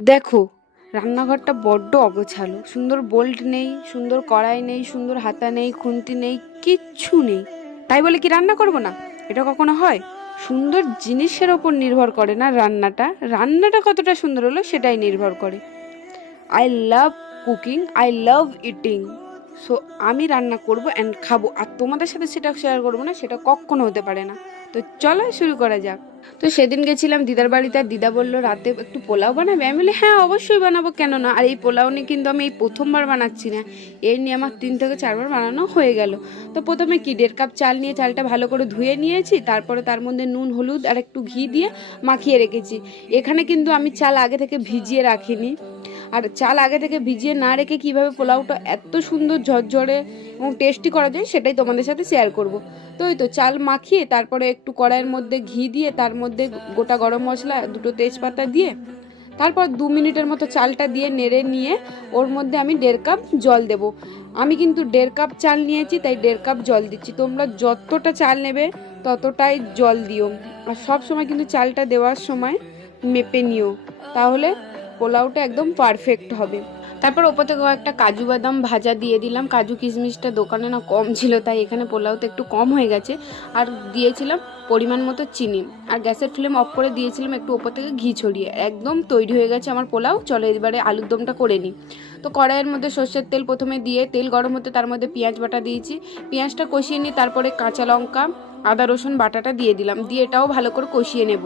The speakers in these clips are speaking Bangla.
দেখো, রান্নাঘরটা বড্ড অগোছালো। সুন্দর বোল্ট নেই, সুন্দর কড়াই নেই, সুন্দর হাতা নেই, খুন্তি নেই, কিচ্ছু নেই। তাই বলে কি রান্না করব না? এটা কখনো হয়? সুন্দর জিনিসের ওপর নির্ভর করে না রান্নাটা। রান্নাটা কতটা সুন্দর হলো সেটাই নির্ভর করে। I love cooking, I love eating. So আমি রান্না করব অ্যান্ড খাবো, আর তোমাদের সাথে সেটা শেয়ার করবো না, সেটা কখনো হতে পারে না। তো চলো শুরু করা যাক। তো সেদিন গেছিলাম দিদার বাড়িতে, আর দিদা বললো রাতে একটু পোলাও বানাবে। আমি বলি হ্যাঁ অবশ্যই বানাবো, কেন না। আর এই পোলাও নিয়ে কিন্তু আমি এই প্রথমবার বানাচ্ছি না, এর নিয়ে আমার 3 থেকে 4 বার বানানো হয়ে গেল। তো প্রথমে কি 1.5 কাপ চাল নিয়ে চালটা ভালো করে ধুয়ে নিয়েছি, তারপরে তার মধ্যে নুন হলুদ আর একটু ঘি দিয়ে মাখিয়ে রেখেছি। এখানে কিন্তু আমি চাল আগে থেকে ভিজিয়ে রাখিনি। আর চাল আগে থেকে ভিজিয়ে না রেখে কীভাবে পোলাওটা এত সুন্দর ঝরঝরে এবং টেস্টি করা যায় সেটাই তোমাদের সাথে শেয়ার করব। তো ওই তো চাল মাখিয়ে তারপরে একটু কড়াইয়ের মধ্যে ঘি দিয়ে তার মধ্যে গোটা গরম মশলা, 2টো তেজপাতা দিয়ে তারপর 2 মিনিটের মতো চালটা দিয়ে নেড়ে নিয়ে ওর মধ্যে আমি 1.5 কাপ জল দেব। আমি কিন্তু 1.5 কাপ চাল নিয়েছি, তাই 1.5 কাপ জল দিচ্ছি। তোমরা যতটা চাল নেবে ততটাই জল দিও। আর সব সময় কিন্তু চালটা দেওয়ার সময় মেপে নিও, তাহলে পোলাওটা একদম পারফেক্ট হবে। তারপর ওপর থেকে একটা কাজু বাদাম ভাজা দিয়ে দিলাম। কাজু কিশমিশটা দোকানে না কম ছিল, তাই এখানে পোলাওতে একটু কম হয়ে গেছে। আর দিয়েছিলাম পরিমাণ মতো চিনি, আর গ্যাসের ফ্লেম অফ করে দিয়েছিলাম একটু ওপর থেকে ঘি ছড়িয়ে। একদম তৈরি হয়ে গেছে আমার পোলাও। চলো এবারে আলুর দমটা করে নিই। তো কড়াইয়ের মধ্যে সর্ষের তেল প্রথমে দিয়ে তেল গরম হতে তার মধ্যে পেঁয়াজ বাটা দিয়েছি। পেঁয়াজটা কষিয়ে নিয়ে তারপরে কাঁচা লঙ্কা, আদা রসুন বাটাটা দিয়ে দিলাম, দিয়ে এটাও ভালো করে কষিয়ে নেব।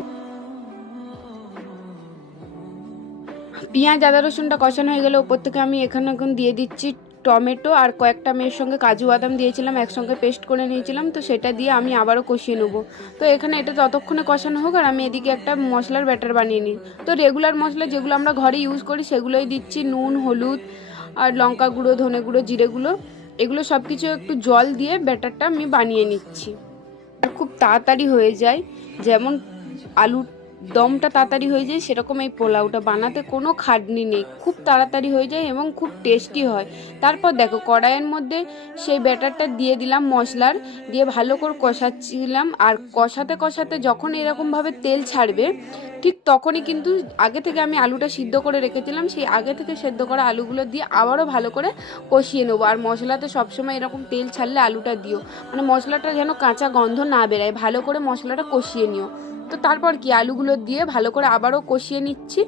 পেঁয়াজ আদা রসুনটা কষানো হয়ে গেলে ওপর থেকে আমি এখন দিয়ে দিচ্ছি টমেটো, আর কয়েকটা মেয়ের সঙ্গে কাজু বাদাম দিয়েছিলাম, একসঙ্গে পেস্ট করে নিয়েছিলাম। তো সেটা দিয়ে আমি আবারও কষিয়ে নেবো। তো এখানে এটা ততক্ষণে কষানো হোক, আর আমি এদিকে একটা মশলার ব্যাটার বানিয়ে নিই। তো রেগুলার মশলা যেগুলো আমরা ঘরে ইউজ করি সেগুলোই দিচ্ছি, নুন হলুদ আর লঙ্কা গুঁড়ো, ধনে গুঁড়ো, জিরে গুঁড়ো, এগুলো সব কিছু একটু জল দিয়ে ব্যাটারটা আমি বানিয়ে নিচ্ছি। আর খুব তাড়াতাড়ি হয়ে যায়, যেমন আলুর দমটা তাড়াতাড়ি হয়ে যায় সেরকম এই পোলাওটা বানাতে কোনো খাটনি নেই, খুব তাড়াতাড়ি হয়ে যায় এবং খুব টেস্টি হয়। তারপর দেখো কড়াইয়ের মধ্যে সেই ব্যাটারটা দিয়ে দিলাম মশলার, দিয়ে ভালো করে কষাচ্ছিলাম। আর কষাতে কষাতে যখন এরকমভাবে তেল ছাড়বে ঠিক তখনই কিন্তু আগে থেকে আমি আলুটা সিদ্ধ করে রেখেছিলাম, সেই আগে থেকে সেদ্ধ করা আলুগুলো দিয়ে আবারও ভালো করে কষিয়ে নেবো। আর মশলাতে সবসময় এরকম তেল ছাড়লে আলুটা দিও, মানে মশলাটা যেন কাঁচা গন্ধ না বেরায়, ভালো করে মশলাটা কষিয়ে নিও। তো তারপর কি আলুগুলো দিয়ে ভালো করে আবারও কষিয়ে নিচ্ছি।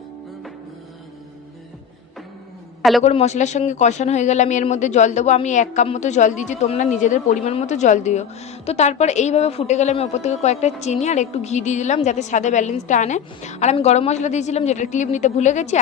ভালো করে মশলার সঙ্গে কষানো হয়ে গেলে আমি এর মধ্যে জল দেবো। আমি 1 কাপ মতো জল দিয়েছি, তোমরা নিজেদের পরিমাণ মতো জল দিও। তো তারপর এইভাবে ফুটে গেলে আমি ওপর থেকে কয়েকটা চিনি আর একটু ঘি দিয়ে দিলাম যাতে স্বাদে ব্যালেন্সটা আনে। আর আমি গরম মশলা দিয়েছিলাম, যেটা ক্লিপ নিতে ভুলে গেছি।